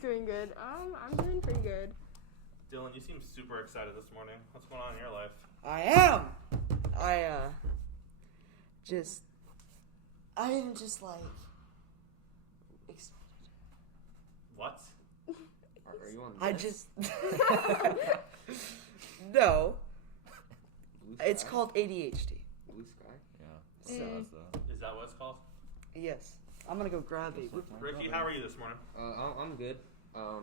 doing good. I'm doing pretty good. Dylan, you seem super excited this morning. What's going on in your life? I am. I am just like excited. What? Are you on I this? just no. Blue Sky? It's called ADHD. Blue Sky? Yeah. So Is that what it's called? yes, I'm gonna go grab it. Ricky, how are you this morning? I'm good. Yeah.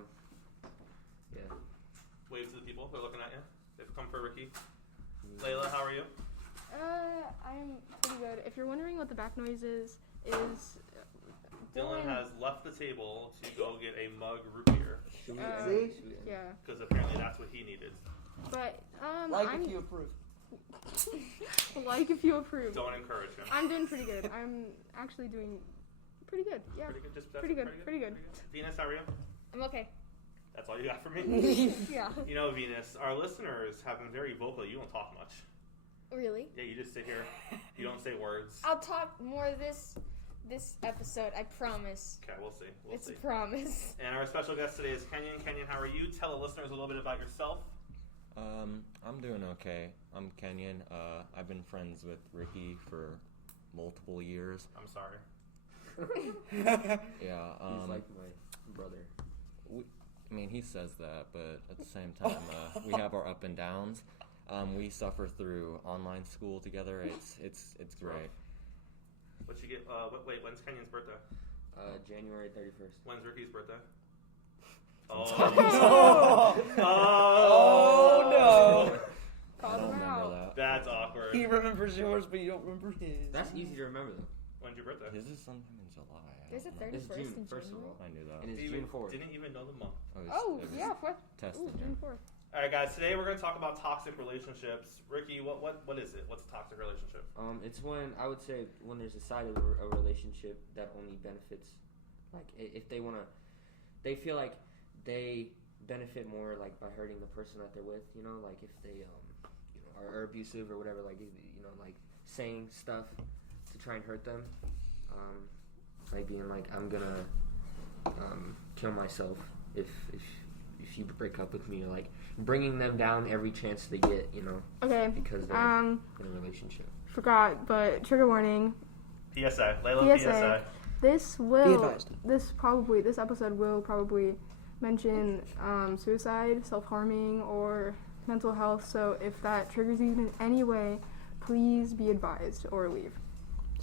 Wave to the people. They're looking at you. They've come for Ricky. Layla, how are you? I'm pretty good. If you're wondering what the back noise is Dylan has left the table to go get a mug root beer Should we See? yeah. because apparently that's what he needed. But Like I'm if you approve. like if you approve. Don't encourage him. I'm doing pretty good. I'm actually doing pretty good. Yeah. Pretty good. Just Pretty good. Venus, how are you? I'm okay. That's all you got for me? Yeah. You know, Venus, our listeners have been very vocal. You don't talk much. Really? Yeah, you just sit here. You don't say words. I'll talk more this episode, I promise. Okay, we'll see. We'll It's see. a promise. And our special guest today is Kenyon. Kenyon, how are you? Tell the listeners a little bit about yourself. I'm doing okay. I'm Kenyon. I've been friends with Ricky for multiple years. I'm sorry. Yeah. He's like my brother. I mean, he says that, but at the same time, we have our up and downs. We suffer through online school together. It's great. What you get? Wait, when's Kenyon's birthday? January 31st. When's Ricky's birthday? Oh no! I Call don't them remember out. that. That's awkward. He remembers yours, but you don't remember his. That's easy to remember though. When's your birthday? His is sometime in July. I There's a don't know. 31st It's June, in first of January. all. I knew that. And it's You June 4th. Didn't even know the month. Oh, it was yeah, 4th. tested. Ooh, June 4th. All right, guys. Today we're going to talk about toxic relationships. Ricky, what is it? What's a toxic relationship? It's when I would say when there's a side of a relationship that only benefits, like if they wanna, they feel like they benefit more like by hurting the person that they're with. You know, like if they are abusive or whatever, like like saying stuff to try and hurt them, like being like I'm gonna kill myself if you break up with me, or like bringing them down every chance they get, Okay. because they're in a relationship. Forgot, but trigger warning. PSA. Layla, PSA. This episode will probably mention suicide, self-harming, or mental health. So if that triggers you in any way, please be advised or leave.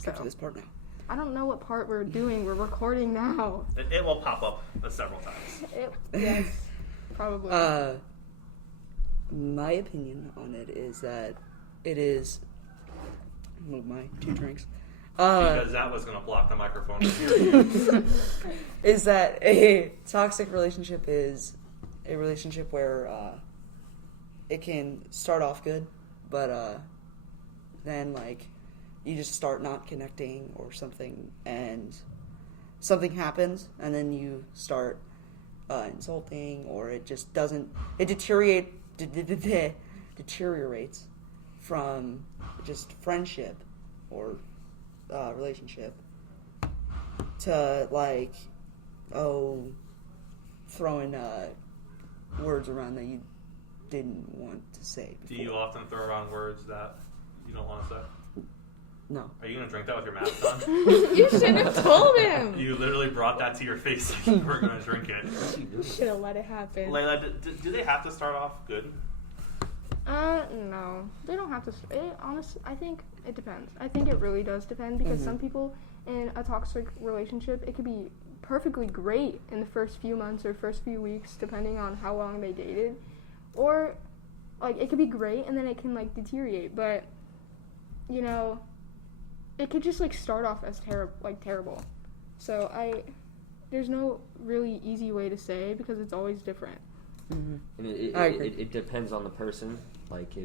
Get to this part now. I don't know what part we're doing. We're recording now. It will pop up several times. Yes, probably. My opinion on it is that it is. Move my 2 drinks. Because that was going to block the microphone from hearing you. Is that a toxic relationship is a relationship where it can start off good, but then like you just start not connecting or something, and something happens, and then you start insulting, or it just doesn't. It deteriorates from just friendship or relationship to like throwing words around that you didn't want to say before. Do you often throw around words that you don't want to say? No. Are you going to drink that with your mask on? You should have told him. You literally brought that to your face like you were going to drink it. Should have let it happen. Layla, do they have to start off good? No, they don't have to. Honestly, I think it depends. I think it really does depend, because some people in a toxic relationship, it could be perfectly great in the first few months or first few weeks, depending on how long they dated, or like it could be great and then it can like deteriorate. But it could just like start off as terrible. So there's no really easy way to say, because it's always different. And it depends on the person. Like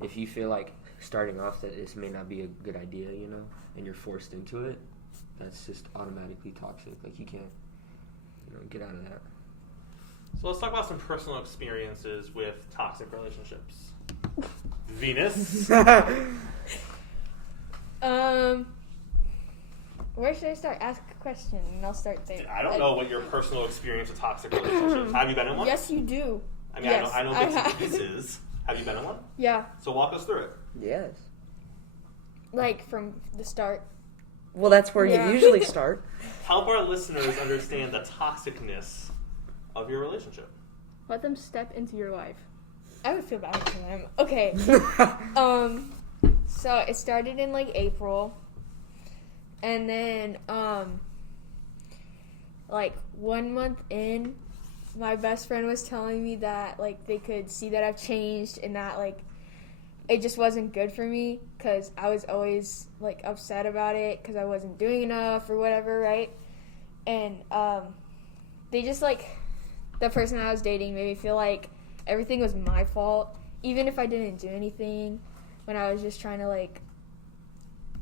if you feel like starting off that this may not be a good idea, and you're forced into it, that's just automatically toxic. Like you can't, get out of that. So let's talk about some personal experiences with toxic relationships. Venus. Where should I start? Ask question, and I'll start there. I don't know what your personal experience with toxic relationships. Have you been in one? Yes, you do. I mean, Yes, I know I bits and have. pieces. Have you been in one? Yeah, So walk us through it. Yes. like from the start. Well, that's where Yeah. you usually start. Help our listeners understand the toxicness of your relationship. Let them step into your life. I would feel bad for them. Okay. So it started in like April, and then like 1 month in, my best friend was telling me that like they could see that I've changed and that like it just wasn't good for me because I was always like upset about it because I wasn't doing enough or whatever, right? And they just like the person I was dating made me feel like everything was my fault, even if I didn't do anything. When I was just trying to like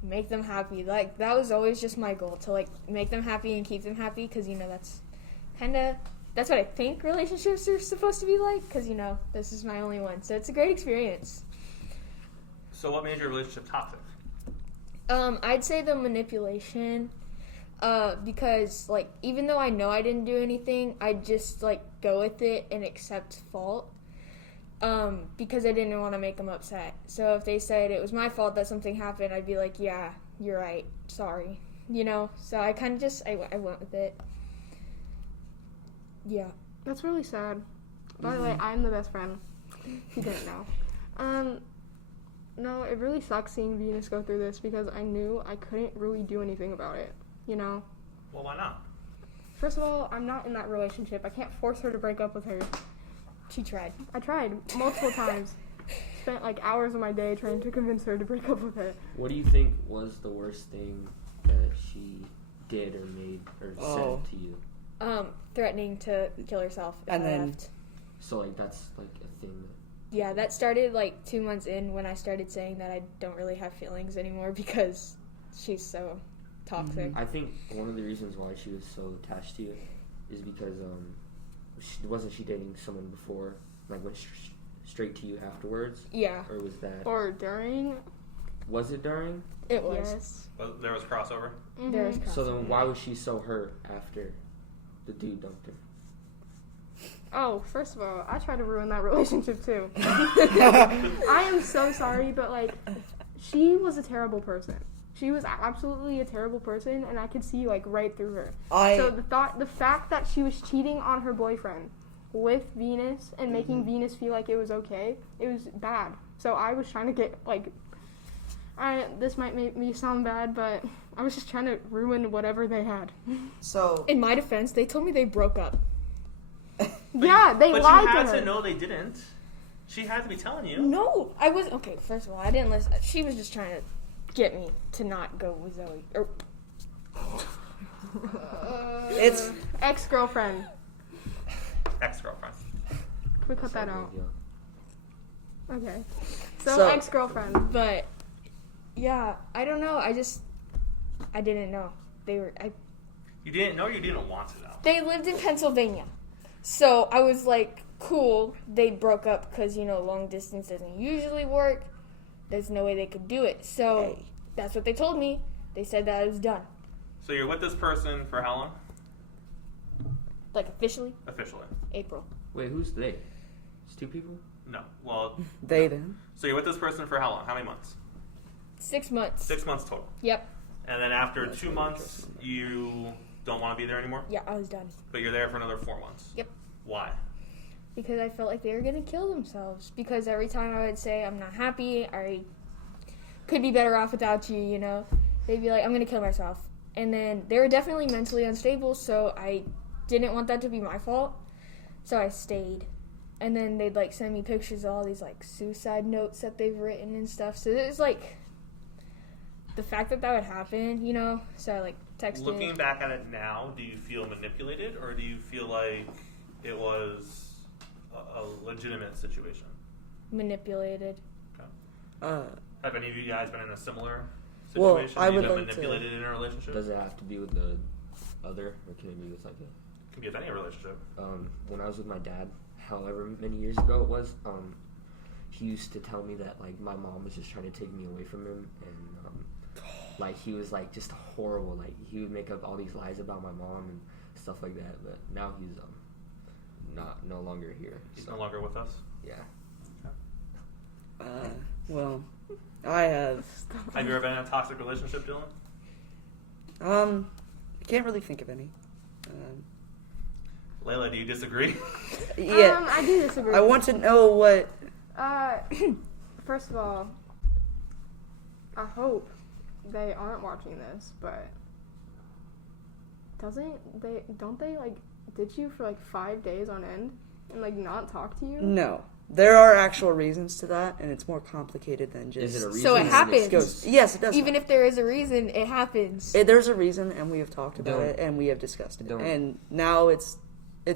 make them happy, like that was always just my goal, to like make them happy and keep them happy, because that's what I think relationships are supposed to be like, because this is my only one, so it's a great experience. So what made your relationship toxic? I'd say the manipulation, because like even though I know I didn't do anything, I just like go with it and accept fault. Because I didn't want to make them upset. So if they said it was my fault that something happened, I'd be like, yeah, you're right, sorry. So I kind of just, I went with it. Yeah. That's really sad. By the way, I'm the best friend. If you didn't know. No, it really sucks seeing Venus go through this because I knew I couldn't really do anything about it, Well, why not? First of all, I'm not in that relationship. I can't force her to break up with her. She tried. I tried multiple times. Spent like hours of my day trying to convince her to break up with it. What do you think was the worst thing that she did or made or said to you? Threatening to kill herself if And I then- left. So like that's like a thing that Yeah, that started like 2 months in when I started saying that I don't really have feelings anymore because she's so toxic. I think one of the reasons why she was so attached to you is because wasn't she dating someone before, like went straight to you afterwards, Yeah, or was that Or during. was it during? it was. Yes. Well, there was crossover. There was So then why was she so hurt after the dude dumped her? Oh, first of all, I tried to ruin that relationship too. I am so sorry, but like, she was a terrible person. She was absolutely a terrible person, and I could see like right through her. So the fact that she was cheating on her boyfriend with Venus and making Venus feel like it was okay, it was bad. So I was trying to get like, this might make me sound bad, but I was just trying to ruin whatever they had. So In my defense, they told me they broke up. Yeah, they But lied you had to her. to know they didn't. She had to be telling you. No, I was okay. First of all, I didn't listen. She was just trying to get me to not go with Zoe. it's Ex-girlfriend. Ex-girlfriend. Can we cut that out? Yeah. Okay. So So- ex-girlfriend. But yeah, I don't know. I didn't know they were. You didn't know, you didn't want to know. They lived in Pennsylvania, so I was like, cool. They broke up because long distance doesn't usually work. There's no way they could do it. So that's what they told me. They said that it was done. So you're with this person for how long? Like officially, Officially. April. Wait, who's they? It's two people? No. Well, they then. so you're with this person for how long? How many months? 6 months. 6 months total. Yep. And then after 2 months, you don't want to be there anymore? Yeah, I was done. But you're there for another 4 months? Yep. Why? Because I felt like they were going to kill themselves. Because every time I would say, I'm not happy, I could be better off without you, they'd be like, I'm going to kill myself. And then they were definitely mentally unstable, so I didn't want that to be my fault. So I stayed. And then they'd, send me pictures of all these, suicide notes that they've written and stuff. So it was, the fact that would happen, So I, texted. Looking back at it now, do you feel manipulated or do you feel like it was a legitimate situation? Manipulated. Have any of you guys been in a similar Well, situation? I You've would been like to- manipulated in a relationship? Does it have to be with the other, or can it be with like a? Can be with any relationship. When I was with my dad, however many years ago it was, he used to tell me that my mom was just trying to take me away from him, and like he was like just horrible. Like he would make up all these lies about my mom and stuff like that. But now he's no longer here. He's no longer with us. Yeah. Well, I have. Have you ever been in a toxic relationship, Dylan? I can't really think of any. Layla, do you disagree? Yeah. I do disagree. I want to know what. First of all, I hope they aren't watching this, but don't they like ditch you for like 5 days on end and like not talk to you? No. There are actual reasons to that, and it's more complicated than just. Is it a reason? So it happens. Yes, it does. Even if there is a reason, it happens. There's a reason, and we have talked about Don't. it, and we have discussed it. Don't. And now it's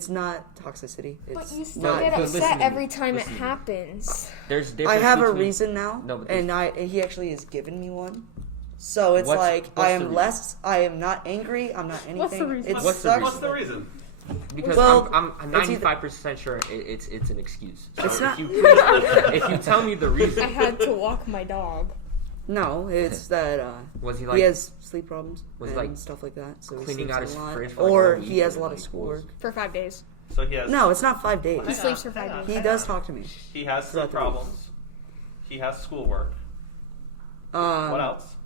not toxicity. But It's you still not. get but listen upset to me. every time it Listen to me. happens. There's I difference have a between- reason now, No, but and he actually has given me one. So it's What's the reason? I am not angry. I'm not anything. What's the reason? It What's the sucks. What's the reason? Because Well, I'm it's either- 95% sure it's an excuse. So It's if not- you if you tell me the I reason, had to walk my dog. No, it's that was he he like has sleep problems was and like stuff like that. So he cleaning sleeps out a his lot. fridge for like or a week he has a and, lot like, of schoolwork. For 5 days. So he has. No, it's not 5 days. He sleeps for 5 days. He does talk to me. He has sleep Throughout the week. problems. He has schoolwork. Um, What else?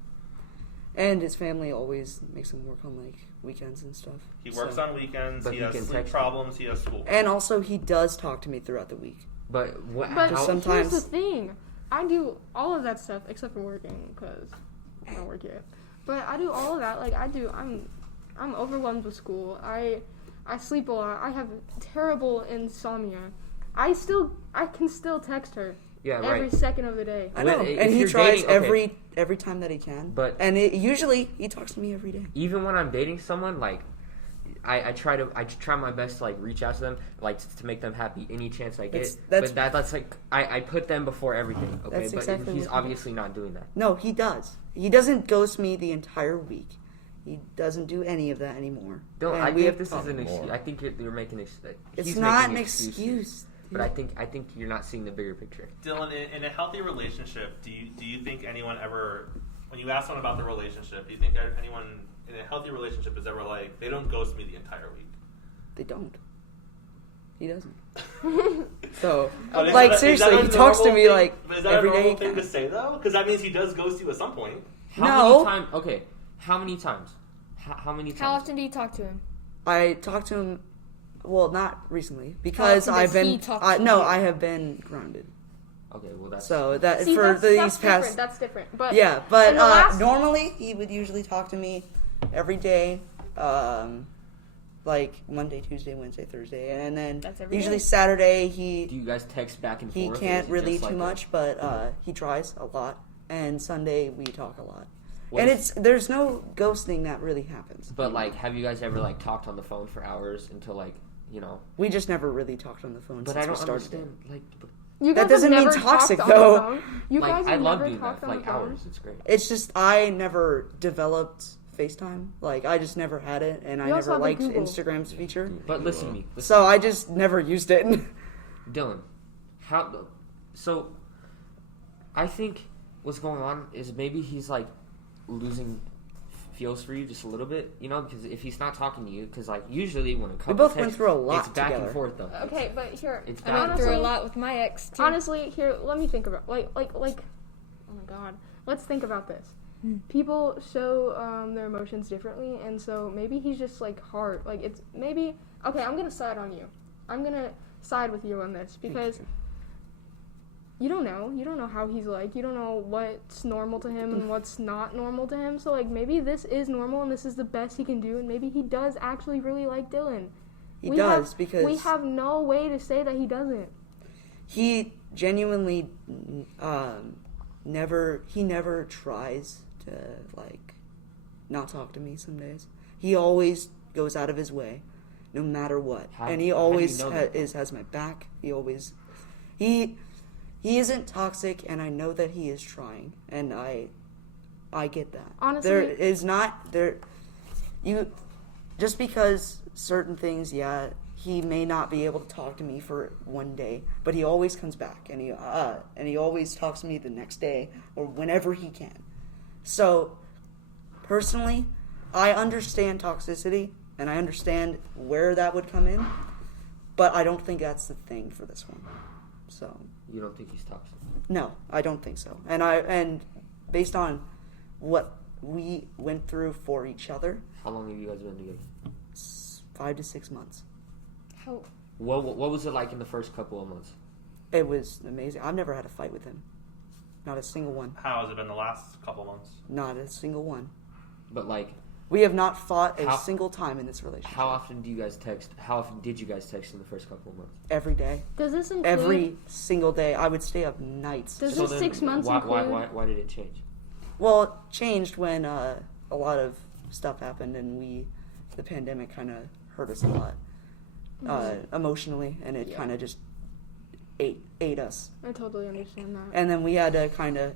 And his family always makes him work on like weekends and stuff. He works So- on weekends. But He he has can sleep text problems. He has schoolwork. And also, he does talk to me throughout the week. but what? But how, sometimes- here's the thing. I do all of that stuff except for working because I don't work yet. But I do all of that. Like I'm overwhelmed with school. I sleep a lot. I have terrible insomnia. I can still text her yeah, every right. second of the day. I Well, know, if and he you're tries dating- okay. every time that he can. But- and usually he talks to me every day. Even when I'm dating someone, like I try my best to like reach out to them, like to make them happy any chance I get. That's- but that's like I put them before everything. Okay, That's but exactly he's what he obviously not doing that. No, he does. He doesn't ghost me the entire week. He doesn't do any of that anymore. Don't And I we think have this is talked an excuse. more. I think you're making excuses. It's not an excuse. But I think you're not seeing the bigger picture. Dylan, in a healthy relationship, do you think anyone ever, when you ask someone about the relationship, do you think anyone in a healthy relationship is ever like, they don't ghost me the entire week? They don't. He doesn't. So, But is like, that- is seriously, that a he talks to normal me thing- like but is that every a day. normal he thing can. to say though? Because that means he does ghost you at some point. How No. many times? Okay, how many times? How many times? How often do you talk to him? I talked to him. Well, not recently because often I've does he been. talk to No, you? I have been grounded. Okay, well that's So that See, for that's these different. past. That's different. But Yeah, but in the last- normally he would usually talk to me every day, like Monday, Tuesday, Wednesday, Thursday, and then That's every usually day. Saturday Do he you guys text back and he forth? or can't is it really just too like much, but he tries a lot, and Sunday we talk a lot, What and if- there's no ghosting that really happens. But like, have you guys ever like talked on the phone for hours until like We just never really talked on the phone But since I don't we started. understand. Like, you That guys doesn't have mean never toxic, talked on though. the phone. You like guys I have love never doing talked that on for like the phone. hours. It's great. It's just I never developed FaceTime. Like I just never had it, and I You also never have the liked Google. Instagram's feature. But listen to me, So I just never used it. Dylan. So I think what's going on is maybe he's like losing feels for you just a little bit, because if he's not talking to you, because like usually when a couple both went texts, through a lot it's back together. and forth though. Okay, but here, It's I back went and through a forth. lot with my ex too. honestly, here, let me think about oh my god, let's think about this. People show their emotions differently, and so maybe he's just like hard. Like it's maybe okay. I'm gonna side on you. I'm gonna side with you on this because you don't know how he's like. You don't know what's normal to him and what's not normal to him. So like maybe this is normal and this is the best he can do, and maybe he does actually really like Dylan. He We does have- because we have no way to say that he doesn't. he genuinely never tries to like not talk to me some days. He always goes out of his way no matter what. How- And he how do you always know that? has my back. He isn't toxic, and I know that he is trying, and I get that. Honestly- there is not there you just because certain things, he may not be able to talk to me for one day, but he always comes back, and he always talks to me the next day or whenever he can. So personally, I understand toxicity and I understand where that would come in, but I don't think that's the thing for this one. So You don't think he's toxic? no, I don't think so. And based on what we went through for each other, How long have you guys been together? 5 to 6 months. How? What was it like in the first couple of months? It was amazing. I've never had a fight with him. Not a single one. How has it been the last couple months? Not a single one. But like, We have not fought a How- single time in this relationship. how often do you guys text? How often did you guys text in the first couple of months? Every day. Does this include? Every single day. I would stay up nights. Does So this then 6 months why, include? why did it change? Well, it changed when a lot of stuff happened and the pandemic kind of hurt us a lot emotionally, and it kind of just ate us. I totally understand that. And then we had to kind of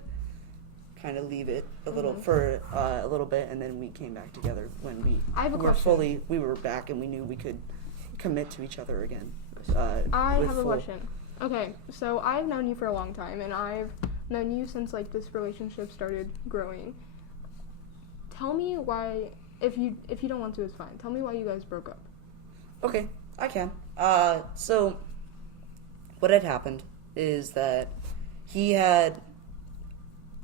leave it a little Mhm. for a little bit, and then we came back together when I have a were question. we were back and we knew we could commit to each other again. I with have a full- question. Okay, so I've known you for a long time, and I've known you since like this relationship started growing. Tell me why. If you don't want to, it's fine. Tell me why you guys broke up. Okay, I can. So what had happened is that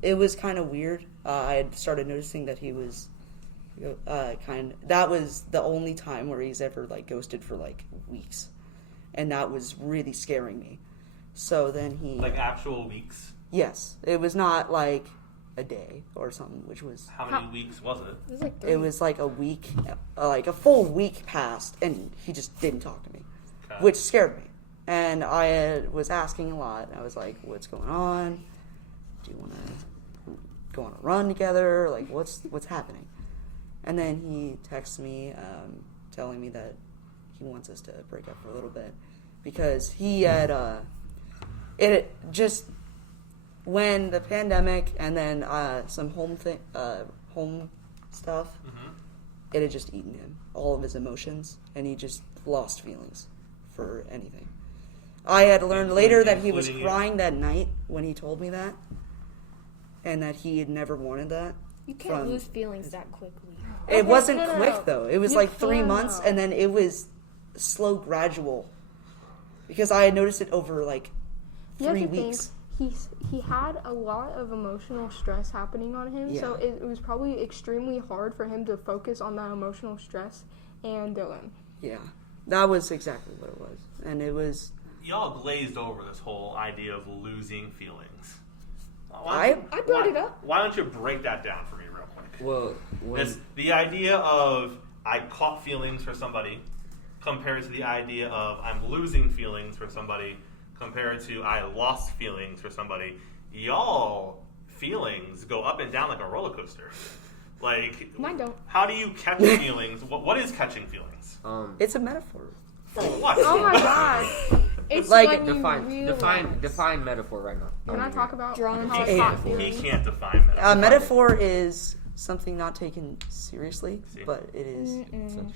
it was kind of weird. I had started noticing that he was that was the only time where he's ever like ghosted for like weeks, and that was really scaring me. So then he Like actual weeks? yes, it was not like a day or something, which was How many weeks was it? It was like it was like a week, like a full week passed, and he just didn't talk to me, Okay. which scared me. And I was asking a lot. I was like, "What's going on? Do you want to go on a run together? Like, what's happening?" And then he texts me, telling me that he wants us to break up for a little bit because he had it just when the pandemic and then some home stuff. Mm-hmm. It had just eaten him, all of his emotions, and he just lost feelings for anything. I had learned later that he was Including you. crying that night when he told me that, and that he had never wanted that. you can't from- lose feelings that quickly. It Okay, wasn't no, no, quick no. though. It was You like 3 can, months, though. and then it was slow, gradual. Because I had noticed it over like You have 3 to think, weeks. he had a lot of emotional stress happening on him, so Yeah. it was probably extremely hard for him to focus on that emotional stress and Dylan. Yeah, that was exactly what it was, and it was. Y'all glazed over this whole idea of losing feelings. I brought it up. Why don't you break that down for me real quick? Well, It's the idea of I caught feelings for somebody compared to the idea of I'm losing feelings for somebody compared to I lost feelings for somebody. Y'all feelings go up and down like a roller coaster. Like, Mine don't. how do you catch feelings? What is catching feelings? It's a metaphor. For what? Oh my god! It's Like, when you define realize- metaphor right now. Can I talk about Drawn how He I caught can't, he feelings? can't define that. Metaphor is something not taken seriously, See? but it is.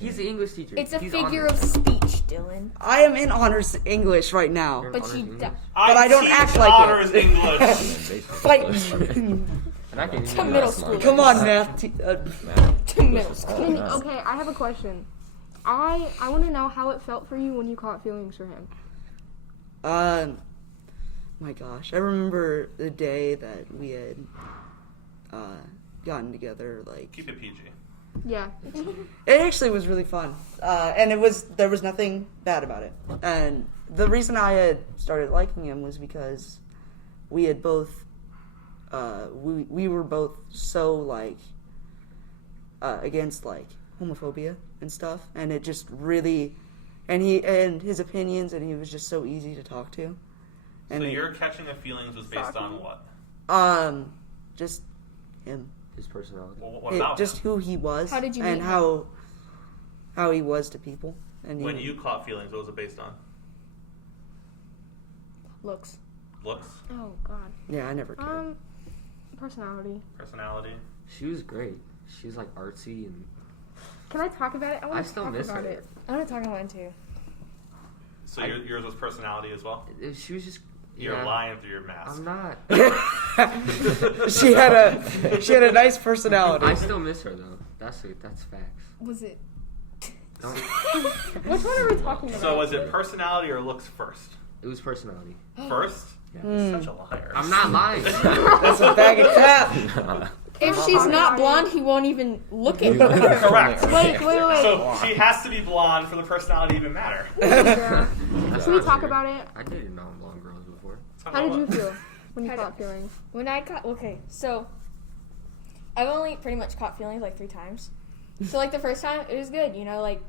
He's the English teacher. It's a He's figure of honors. speech, Dylan. I am in honors English right now. You're in But honors you English? don't. But I don't teach act like it. honors English. Fight me. And I can To middle school. Come on, math. To middle school. Okay, I have a question. I want to know how it felt for you when you caught feelings for him. My gosh, I remember the day that we had gotten together. Like, Keep it PG. Yeah. it actually was really fun, and there was nothing bad about it. And the reason I had started liking him was because we had both we were both so like against like homophobia and stuff, and it just really and his opinions, and he was just so easy to talk to. And So your catching of feelings was based on what? just him. His personality. Well, what about Just him? who he was. How did you and meet how he was to people. And When you caught feelings, what was it based on? Looks. Looks? Oh god. yeah, I never cared. Personality. Personality? She was great. She was like artsy and Can I talk about it? I I want to still talk miss about her. it. I want to talk about it too. So yours was personality as well? she was just You're lying through your mask. I'm not. she had a nice personality. I still miss her though. That's facts. Was it? Don't- Which one are we talking about? So was it personality or looks first? It was personality. First? Yeah. Such a liar. I'm not lying. That's a bag of crap. If she's not blonde, he won't even look at her. Correct. Wait. So she has to be blonde for the personality to even matter. Yeah. That's Can we not talk weird. about it? I dated non-blonde girls before. How did you feel when you How caught feelings? When I caught, okay, so I've only pretty much caught feelings like 3 times. So like the first time, it was good, you know, like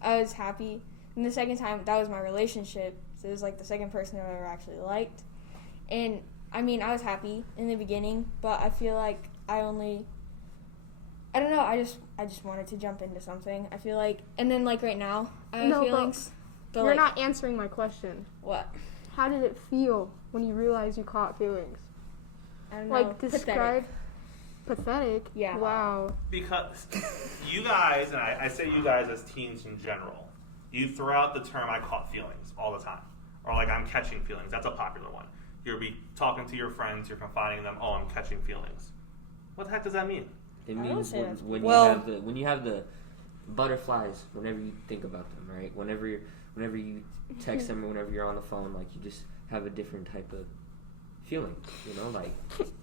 I was happy. And the second time, that was my relationship. So it was like the second person I ever actually liked. And I mean, I was happy in the beginning, but I feel like I don't know, I just wanted to jump into something. I feel like, and then like right now, I have No, but feelings. But You're like, not answering my question. what? How did it feel when you realized you caught feelings? I don't know. Like, describe. Pathetic? Yeah. Wow. Because you guys, and I say you guys as teens in general, you throw out the term I caught feelings all the time. Or like I'm catching feelings. That's a popular one. You'll be talking to your friends, you're confiding in them, oh, I'm catching feelings. What the heck does that mean? It I don't means say that's when Well- you have the butterflies whenever you think about them, right? Whenever you text them or whenever you're on the phone, like you just have a different type of feeling, you know, like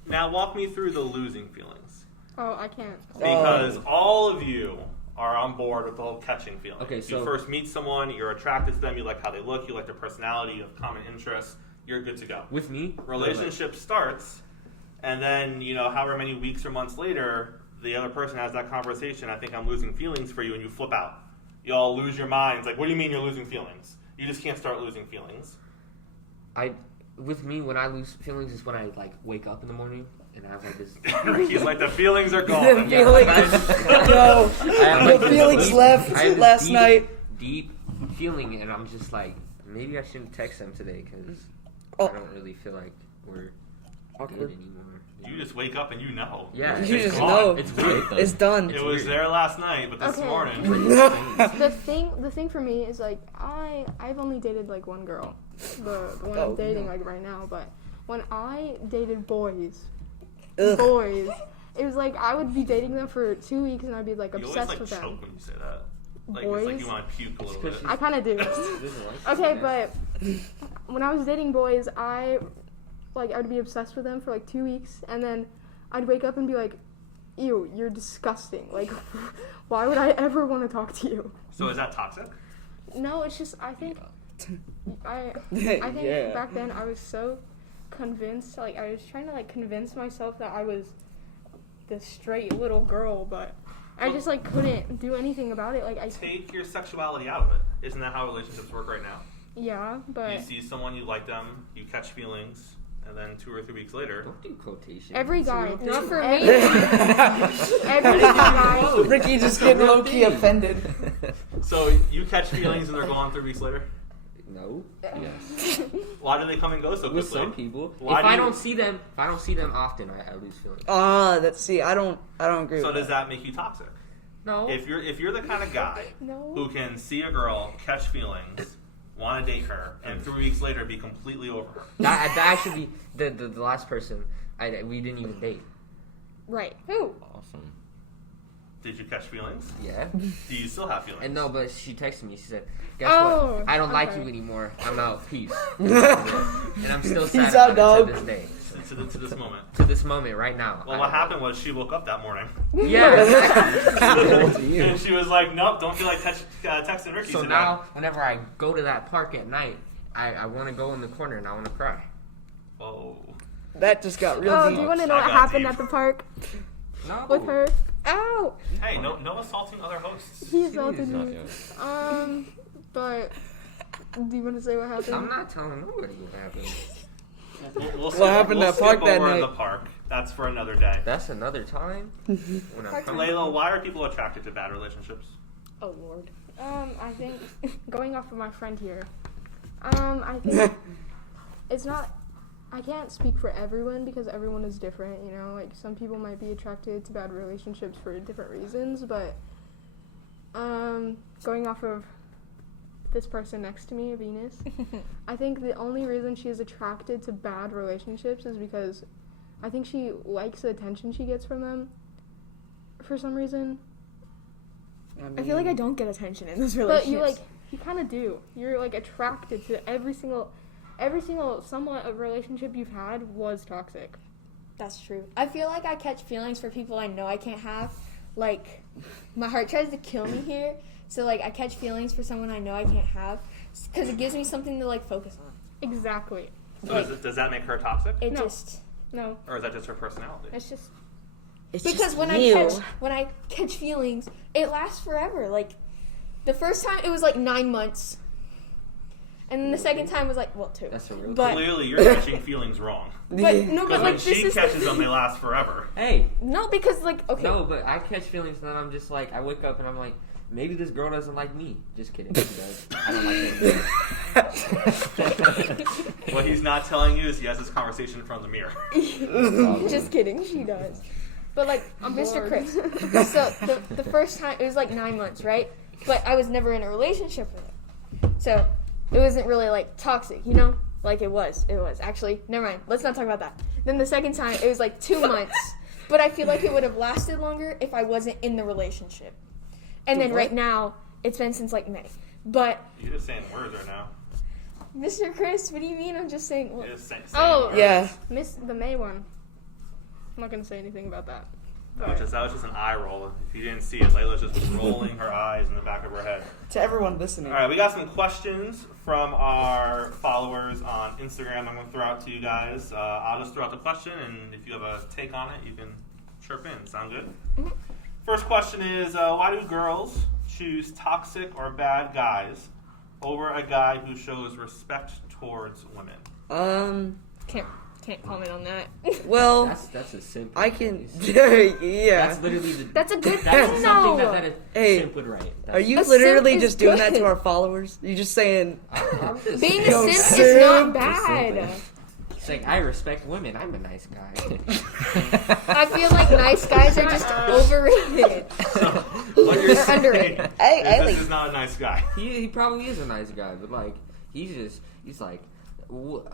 Now walk me through the losing feelings. Oh, I can't. Because all of you are on board with the whole catching feeling. Okay, You so- first meet someone, you're attracted to them, you like how they look, you like their personality, you have common interests, you're good to go. with me. Relationship starts, and then, you know, however many weeks or months later, the other person has that conversation, I think I'm losing feelings for you, and you flip out. You all lose your minds. Like, what do you mean you're losing feelings? You just can't start losing feelings. With me, when I lose feelings is when I like wake up in the morning and I have like this. Ricky's like, the feelings are The gone. feelings, no, I have, like, the this feelings deep- left I have this last deep, night. Deep feeling, and I'm just like, maybe I shouldn't text them today because Oh. I don't really feel like we're Awkward. good anymore. You just wake up and you know. Yeah, You It's just gone. know. It's weird. It's done. It was there last night, but this Okay. morning. The thing for me is like I've only dated like one girl, the one Oh, I'm dating no. like right now. But when I dated boys, Ugh. it was like I would be dating them for 2 weeks and I'd be like You always obsessed like with choke them. when you say that. Like it's like Boys? you want to puke a little It's bit. 'cause I kind of do. Okay, but when I was dating boys, I would be obsessed with them for like 2 weeks, and then I'd wake up and be like, "Ew, you're disgusting. Like, why would I ever want to talk to you?" So is that toxic? No, it's just I think I think Yeah. back then I was so convinced. Like I was trying to like convince myself that I was this straight little girl, but I just like couldn't do anything about it. Like I Take your sexuality out of it. Isn't that how relationships work right now? yeah, You but see someone, you like them, you catch feelings, and then 2 or 3 weeks later, Don't do quotations. every It's a guy, real not thing. for me. Every guy. Ricky just getting low key offended. so you catch feelings and they're gone 3 weeks later. No. Yes. Why do they come and go so With quickly? some people, Why if do I you- don't see them often, I lose feelings. I don't agree So with does that. that make you toxic? No. If you're the kind of guy No. who can see a girl, catch feelings, want to date her, and 3 weeks later be completely over her. that should be the last person. We didn't even date. Right. Who? Awesome. Did you catch feelings? Yeah. Do you still have feelings? And no, but she texted me. She said, "Guess Oh, what? I don't like okay. you anymore. I'm out. Peace." And I'm still sad Peace out, about it dog. to this day. To this moment. To this moment, right now. Well, what happened was she woke up that morning, Yeah. Exactly. and she was like, "Nope, don't feel like texting Ricky So today." now, whenever I go to that park at night, I want to go in the corner and I want to cry. Whoa. That just got real Oh, deep. do you want to know I what got happened deep. at the park No. with her? Ow! Hey, no assaulting other hosts. He assaulted Not me. yet. But do you want to say what happened? I'm not telling nobody what happened. We'll What happened we'll at park skip that over night? the park. That's for another day. That's another time. When I'm Layla, why are people attracted to bad relationships? Oh Lord. I think going off of my friend here, I think it's not. I can't speak for everyone because everyone is different. You know, like some people might be attracted to bad relationships for different reasons. But going off of this person next to me, Venus. I think the only reason she is attracted to bad relationships is because I think she likes the attention she gets from them for some reason. I feel like I don't get attention in those But relationships. you kind of do. You're like attracted to every single somewhat of relationship you've had was toxic. That's true. I feel like I catch feelings for people I know I can't have. Like, my heart tries to kill me here. So, like, I catch feelings for someone I know I can't have. Because it gives me something to, like, focus on. Exactly. So does that make her toxic? It No. just... No, Or is that just her personality? it's just It's Because just when you. I catch feelings, it lasts forever. Like, the first time, it was, like, 9 months. And then the second time was, like, well, 2. That's a real But, Clearly, you're catching feelings wrong. no, but, Because when like, this she is... catches them, they last forever. Hey, No, because, like, okay. no, but I catch feelings and then I'm just like, I wake up and I'm like, maybe this girl doesn't like me. Just kidding. She does. I don't like her. What he's not telling you is he has this conversation in front of the mirror. Just kidding, she does. But like, Mr. bored. Chris. So the first time it was like 9 months, right? But I was never in a relationship with him, so it wasn't really like toxic, you know? Like it was. Actually, never mind. Let's not talk about that. Then the second time it was like 2 months, but I feel like it would have lasted longer if I wasn't in the relationship. And then right now it's been since like May. But You're just saying words right now. Mr. Chris, what do you mean? I'm just saying. You're just saying Oh, words. Yeah. Miss the May one. I'm not gonna say anything about that. That was just an eye roll. If you didn't see it, Layla's just rolling her eyes in the back of her head. To everyone listening. All right, we got some questions from our followers on Instagram. I'm going to throw out to you guys. I'll just throw out the question, and if you have a take on it, you can chirp in. Sound good? First question is, why do girls choose toxic or bad guys over a guy who shows respect towards women? Can't comment on that. Well, That's a simp. I can. Yeah. That's literally the. That's a good That's thing, something though. that a Hey, simp would write. Are you A simp literally is just doing that good. to our followers? You're just saying. I'm just Being Yo, a simp simp. is not Simp. bad. It's like I respect women. I'm a nice guy. I feel like nice guys are just overrated. What you're They're saying underrated. is Hey, this is not a nice guy. He probably is a nice guy, but like he's like.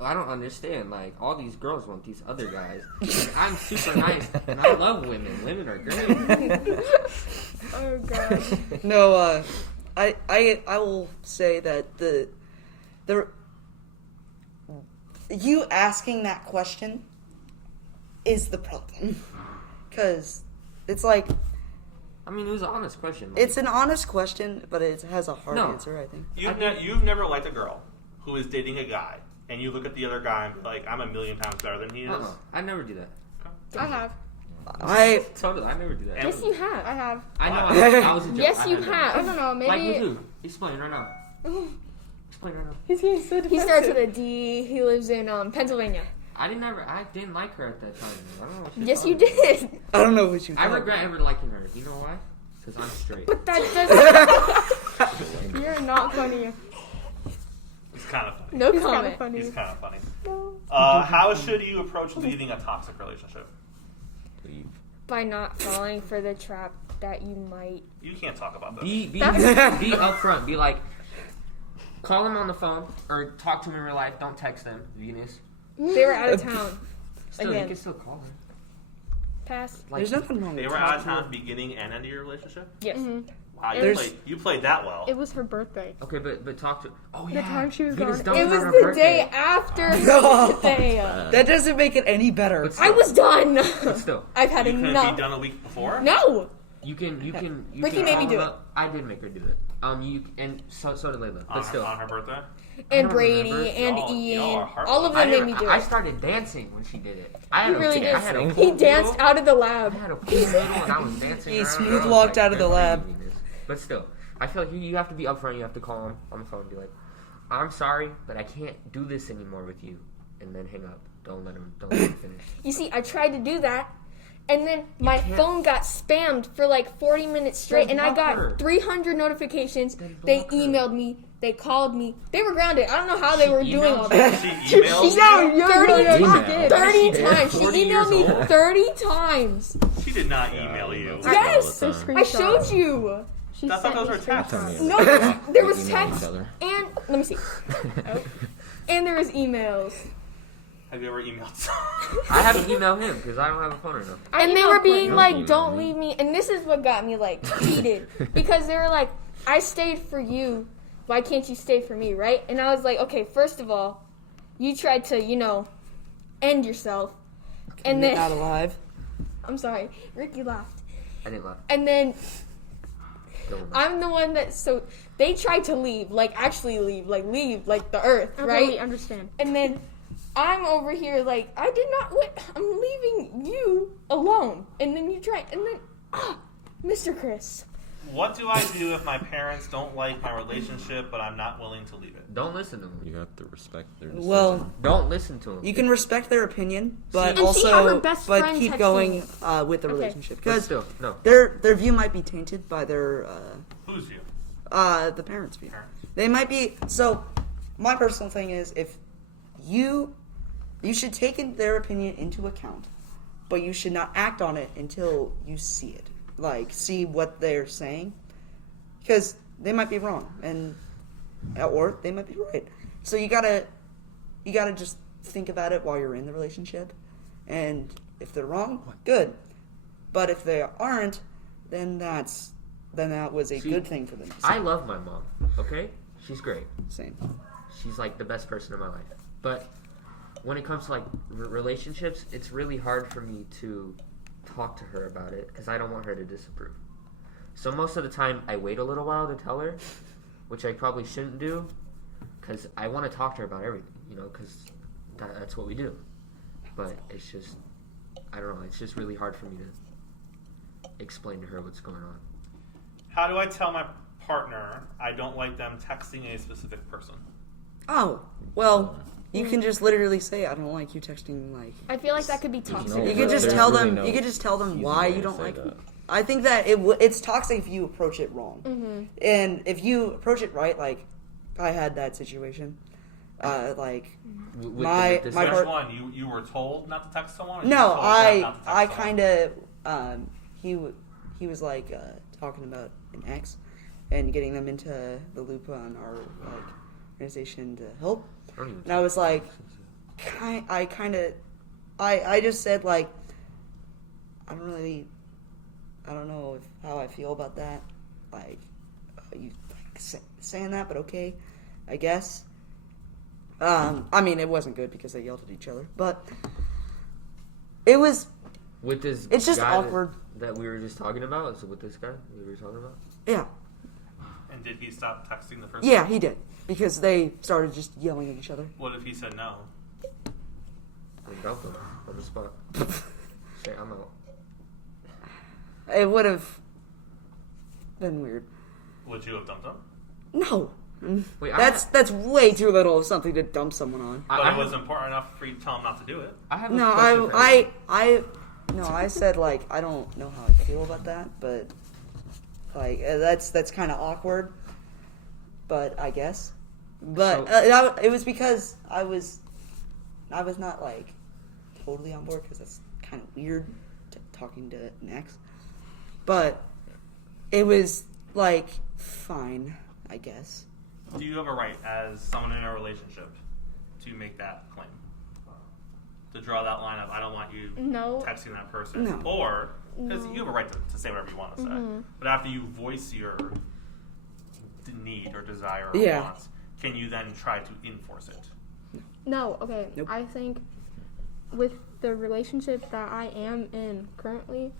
I don't understand. Like all these girls want these other guys. And I'm super nice, and I love women. Women are great. Oh god. No, I will say that the you asking that question is the problem, because it's like I mean, it was an honest question. Like, it's an honest question, but it has a hard No. answer. I think. You've never liked a girl who is dating a guy, and you look at the other guy and be like, I'm a million times better than he is. I never do that. I have. I Totally, I never do that. Yes, you have. I have. I know. I was a joke. Yes, I you never- I have. don't know, Like with maybe who? Explain right now. Explain right now. he's getting so defensive. He starts with a D. He lives in Pennsylvania. I didn't like her at that time. I don't know what she's Yes, you talking did. I don't know what you. about. I regret ever liking her. You know why? Because I'm straight. But that doesn't. You're not funny. It's kind of funny. No He's kind of comment. funny. He's kind of funny. No. How should you approach leaving a toxic relationship? Leave. By not falling for the trap that you might. You can't talk about this. Be upfront. Be like, call him on the phone or talk to him in real life. Don't text them, Venus. They were out of town. Still, Again. you can still call her. Pass. Like, There's nothing wrong with They were talking out of to town beginning and end of your relationship? Yes. Mhm. Wow, There's- you played that well. It was her birthday. okay, but talk to. Oh The yeah. time she was Venus gone. dumped It her was on the her day birthday. after her No. birthday. That doesn't make it any better. But I was done. But still, I've had You couldn't enough. be done a week before? No. you can. Ricky made me call do him it. up. I did make her do that. And so did Layla. But On, still, on her birthday? And don't Brady remember. and Y'all Ian. are heartless. All of them made me do I it. started dancing when she did it. I He had really I had a did. pool He danced noodle. out of the I lab. had a pool noodle and I was dancing. He around. smooth I was walked like, out of the "They're lab." funny, Venus." But still, I feel like you have to be upfront. You have to call him on the phone and be like, "I'm sorry, but I can't do this anymore with you," and then hang up. Don't let him finish. You see, I tried to do that, and then my can't. phone got spammed for like 40 minutes straight, Then and I block got her. 300 notifications. Then They block her. emailed me. They called me. They were grounded. I don't know how they She were doing emailed all you? that. She emailed you? 30 Email. times. 30 She's times. She 40 emailed years me old. 30 times. She did not email you. that's all Yes! the time. I showed you. She I thought sent those me were texts. screenshots. No, there was We email text each other. and let me see. Oh. And there was emails. Have you ever emailed? I have to email him because I don't have a phone right now. And they were being Don't like, email "Don't me." leave me." And this is what got me like heated because they were like, "I stayed for you. Why can't you stay for me?" Right? And I was like, "Okay, first of all, you tried to, end yourself." And then Not alive. I'm sorry, Ricky laughed. I didn't laugh. And then Don't laugh. I'm the one that they tried to leave, actually leave the earth, Okay, right? we understand. And then I'm over here I did not I'm leaving you alone. And then you try and then Mr. Chris. What do I do if my parents don't like my relationship, but I'm not willing to leave it? Don't listen to him. You have to respect their decision. Well, Don't listen to him. you can respect their opinion, but And see how her also best but friend keep texted going me. with the Okay. relationship But because still, no. their view might be tainted by their Whose view? the parents' view. Parents. They might be. So, my personal thing is if you should take their opinion into account, but you should not act on it until you see it, see what they're saying, because they might be wrong or they might be right. So you gotta just think about it while you're in the relationship, and if they're wrong, good. But if they aren't, then that was a See, good thing for them. I love my mom, okay? She's great. Same. She's like the best person in my life. But when it comes to relationships, it's really hard for me to talk to her about it because I don't want her to disapprove. So most of the time, I wait a little while to tell her, which I probably shouldn't do because I want to talk to her about everything, because that's what we do. But it's just, I don't know, it's just really hard for me to explain to her what's going on. How do I tell my partner I don't like them texting a specific person? Oh, well, you can just literally say, "I don't like you texting." I feel like that could be toxic. no- You could just There's tell really them. no You could just tell them easy why way you to don't say like. that. I think that it's toxic if you approach it wrong, and if you approach it right, I had that situation. With My this my guy? Which part. one? You were told not to text someone? Or you No, were told not to text I someone? kind of he was talking about an ex and getting them into the loop on our organization to help, I don't even and I was like, I just said I don't know how I feel about that. You saying that, but okay, I guess. I mean, it wasn't good because they yelled at each other, but it was. With this It's just guy awkward. that we were just talking about? So with this guy we were talking about? Yeah, And did he stop texting the first yeah, he did because they started just yelling at each other. What if he said no? And dump him on the spot. Say, I'm out. It would have been weird. Would you have dumped him? No, Wait, that's way too little of something to dump someone on. But I it was have- important enough for you to tell him not to do it. I have a No, question for you. I said I don't know how I feel about that, but that's kind of awkward. But I guess, but it was because I was not totally on board because that's kind of weird talking to an ex, but it was fine, I guess. Do you have a right as someone in a relationship to make that claim? To draw that line of, I don't want you No. texting that person. No. Or, because you have a right to say whatever you want to say. But after you voice your need or desire or Yeah. wants, can you then try to enforce it? No, okay. Nope. I think with the relationship that I am in currently,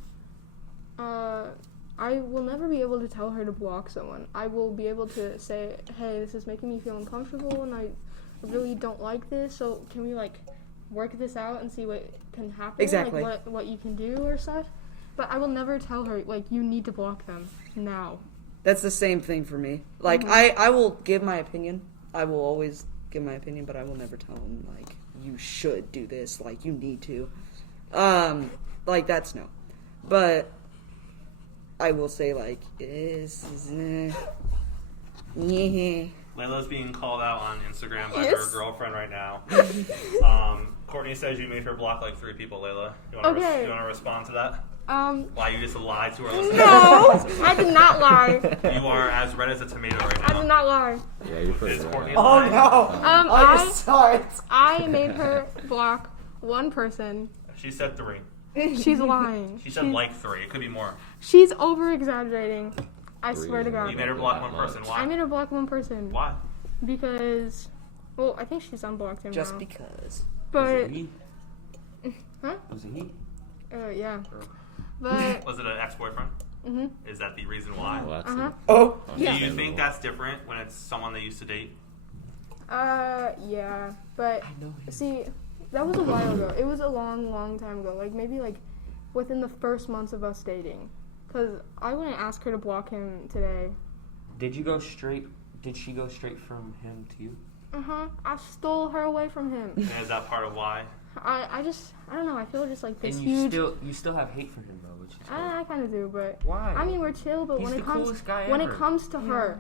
I will never be able to tell her to block someone. I will be able to say, hey, this is making me feel uncomfortable and I really don't like this, so can we work this out and see what can happen? Exactly. What you can do or such. But I will never tell her, you need to block them now. That's the same thing for me. I will give my opinion. I will always give my opinion, but I will never tell them you should do this. You need to. That's no. But I will say Layla's being called out on Instagram by Yes. her girlfriend right now. Courtney says you made her block 3 people, Layla. You want Okay. to respond to that? Why, you just lied to our listeners? No, I did not lie. You are as red as a tomato right I now. did not lie. Yeah, you're pretty Is right. Courtney Oh lying? no! I saw it. I made her block one person. She said 3. She's lying. She said like 3. It could be more. She's over exaggerating. I 3 swear to is God. You made her block one person. I Why? made her block one person Why? because, well, I think she's unblocked him Just now. because. But he? Huh? Was it he? Yeah. But Was it an ex-boyfriend? mhm. Is that the reason why? Well, that's Uh-huh. Oh. Do Yeah. you think that's different when it's someone they used to date? Yeah. But see, that was a while ago. It was a long time ago. Like maybe like within the first months of us dating. Cause I wouldn't ask her to block him today. Did you go straight? Did she go straight from him to you? I stole her away from him. And is that part of why? I don't know. I feel just like this And huge. you still have hate for him though, which is I kind of do, but why? I mean we're chill. But He's when the it comes coolest guy when it ever. comes to her,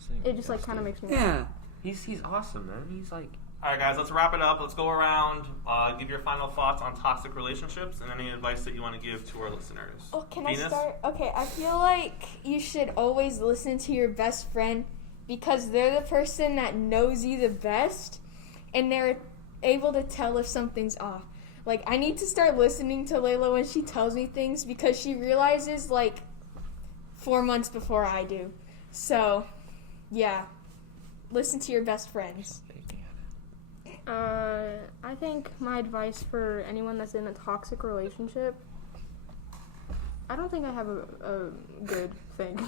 Same it just like guess, kind of dude. makes me. Yeah. He's awesome, man. He's like Alright guys, let's wrap it up. Let's go around, give your final thoughts on toxic relationships and any advice that you want to give to our listeners. Oh, can Venus? I start? Okay, I feel like you should always listen to your best friend because they're the person that knows you the best and they're able to tell if something's off. Like, I need to start listening to Layla when she tells me things because she realizes, like, 4 months before I do. So, yeah. Listen to your best friends. I think my advice for anyone that's in a toxic relationship, I don't think I have a good thing.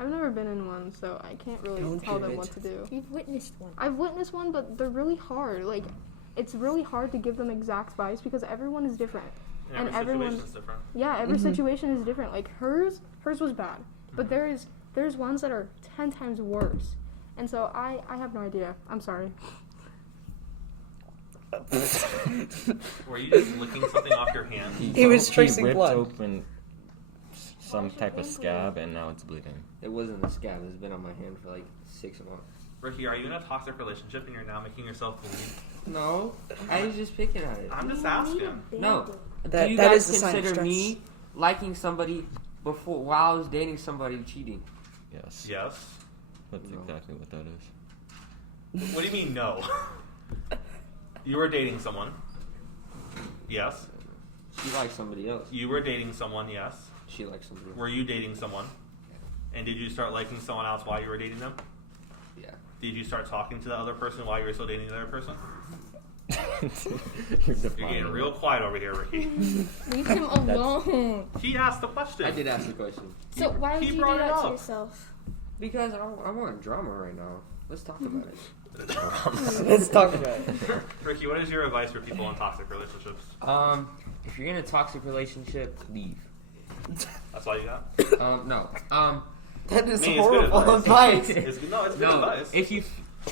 I've never been in one, so I can't really Don't tell do them it. what to do. You've witnessed one. I've witnessed one, but they're really hard. Like, it's really hard to give them exact advice because everyone is different. And And every everyone- situation's different. Yeah, every situation is different. Like hers was bad, but there's ones that are 10 times worse. And so I have no idea. I'm sorry. Were you just licking something off your hand? He was tracing ripped blood. open some type of scab and now it's bleeding. it wasn't a scab. It's been on my hand for like 6 months. Ricky, are you in a toxic relationship and you're now making yourself bleed? No, I was just picking at it. I'm just asking. No. That Do you that guys is the sign of consider stress. me liking somebody before while I was dating somebody cheating? Yes. Yes. That's No. exactly what that is. What do you mean no? You were dating someone. Yes. She likes somebody else. You were dating someone, yes. She likes somebody else. Were you dating someone? And did you start liking someone else while you were dating them? Yeah. Did you start talking to the other person while you were still dating the other person? You're You're getting real quiet over here, Ricky. Leave him alone. He asked the question. I did ask the question. So why would He you do brought it that up. to yourself? Because I want drama right now. Let's talk about it. Let's talk about it. Ricky, what is your advice for people in toxic relationships? If you're in a toxic relationship, leave. That's all you got? No. That is I mean, it's good horrible advice. advice. It's good No. advice. If you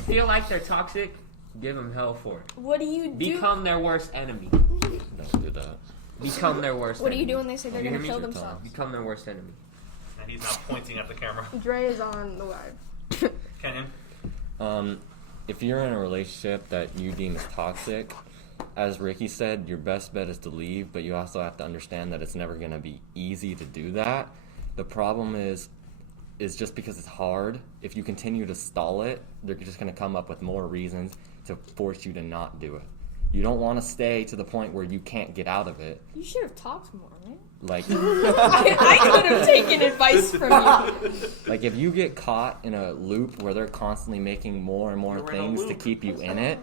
feel like they're toxic, give them hell for it. What do you do? Become their worst enemy. Don't do that. Become their worst What do enemy. you do when they say they're You gonna hear me? kill themselves? Become their worst enemy. And he's now pointing at the camera. Dre is on the live. Kenyon? If you're in a relationship that you deem as toxic, as Ricky said, your best bet is to leave, but you also have to understand that it's never going to be easy to do that. The problem is just because it's hard, if you continue to stall it, they're just going to come up with more reasons to force you to not do it. You don't want to stay to the point where you can't get out of it. You should have talked more, man. Like, I could have taken advice from you. like if you get caught in a loop where they're constantly making more and more You're in a things to loop. keep you in it,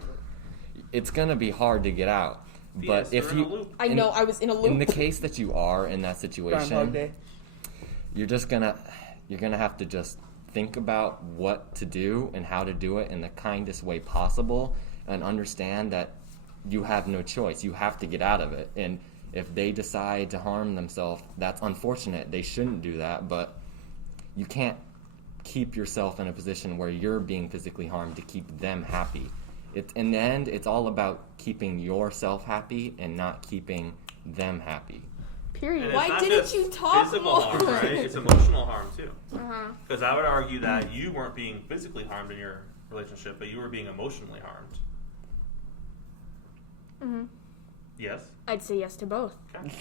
it's going to be hard to get out. But Yes, if you're in a you loop. I know, I was in a loop. in the case that you are in that Groundhog situation, Day. you're gonna have to just think about what to do and how to do it in the kindest way possible, and understand that you have no choice. You have to get out of it. And if they decide to harm themselves, that's unfortunate. They shouldn't do that, but you can't keep yourself in a position where you're being physically harmed to keep them happy. In the end, it's all about keeping yourself happy and not keeping them happy. Period. And Why it's not didn't just you talk physical more? harm, right? It's emotional harm too. Uh-huh. Because I would argue that you weren't being physically harmed in your relationship, but you were being emotionally harmed. Mhm. Yes. I'd say yes to both.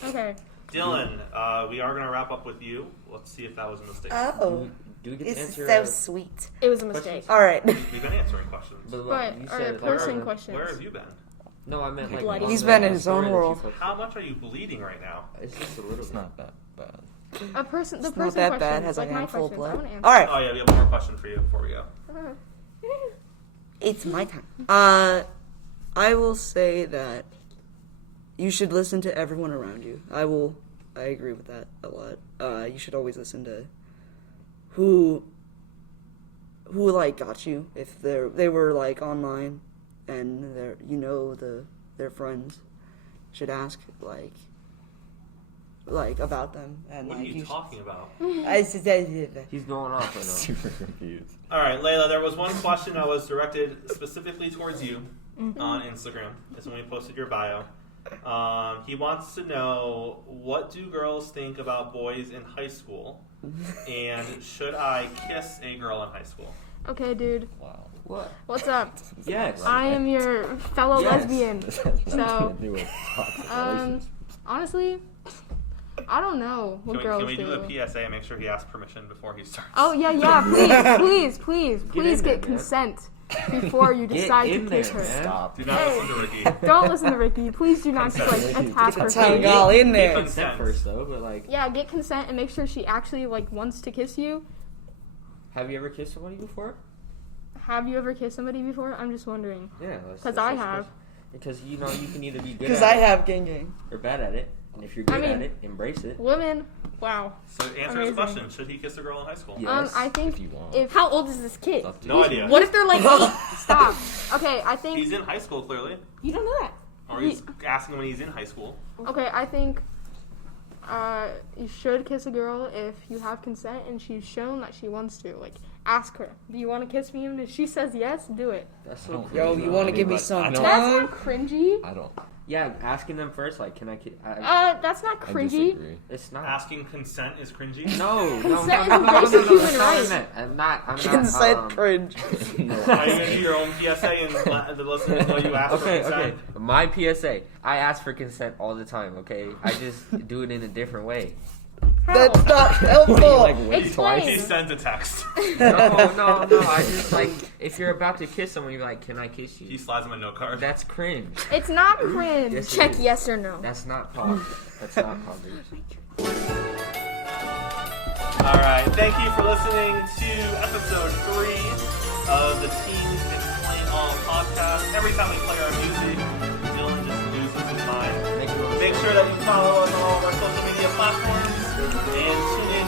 Okay. Dylan, we are going to wrap up with you. Let's see if that was a mistake. Oh, Do we get to this answer? is so sweet. It was a Questions? mistake. All right. We've been answering questions. But But you our said person like, questions. Where have you been? No, I meant like Bloody. on He's the been in his story own that you world. posted. How much are you bleeding right now? It's just a little It's bit. not that bad. The It's person not that bad. questions, Has a like my handful of questions. I blood. wanna answer. All right. Oh, yeah, we have one more question for you before we go. It's my time. I will say that you should listen to everyone around you. I agree with that a lot. You should always listen to who like got you. If they were like online and their friends, should ask like about them and What like are you should- talking about? He's going off right now. Super confused. All right, Layla, there was one question that was directed specifically towards you on Instagram. It's when we posted your bio. He wants to know, what do girls think about boys in high school? And should I kiss a girl in high school? Okay, dude. Wow. What? What's up? Yes. I am your fellow Yes. lesbian. This has nothing So, to do with toxic Um, relationships. honestly, I don't know what girls Can we do. do a PSA and make sure he asks permission before he starts? Oh yeah, please in there, get man. consent before you Get decide in to kiss there, her. man. Stop. Do not Hey. listen to Ricky. Don't listen to Ricky. Please do not like attack her. tongue face. all in Get there. consent. First though, but like, Yeah, get consent and make sure she actually like wants to kiss you. have you ever kissed somebody before? Have you ever kissed somebody before? I'm just wondering. Yeah. 'Cause I have. Because you can either be good Because at I it have gang. or bad at it. And if you're good I mean- at it, embrace it. Women, wow. So answer his Amazing. question. Should he kiss a girl in high school? Yeah. Yes, I think if you want. if How old is this kid? It's up to No you. idea. What if they're like 8? stop. Okay, I think He's in high school, clearly. You don't know that. Or he's asking when he's in high school. okay, I think you should kiss a girl if you have consent and she's shown that she wants to. Like, ask her, do you want to kiss me? And if she says yes, do it. That's I so don't cringy. Yo, you want to give me But I some don't- That's tongue? not cringy. I don't. Yeah, asking them first, like, can I kiss? That's not I cringy. disagree. It's not. Asking consent is cringy. No, Consent is a no, basic human that's not what I right. meant. I'm not. Consent cringe. No. Are you going to do your own PSA and let the listeners know you asked for Okay, consent? okay. My PSA. I ask for consent all the time. Okay, I just do it in a different way. That's not What do you helpful. like wait Explain. He twice? sends a text. No. I just like if you're about to kiss someone, you're like, "Can I kiss He you?" slides him a note card. That's cringe. It's not cringe. Yes, it Check is. yes or no. That's not pop. That's not pop. All right. Thank you for listening to episode 3 of the Teens Explain All podcast. Every time we play our music, Dylan just loses his mind. Make sure that you follow us on all of our social media platforms and tune in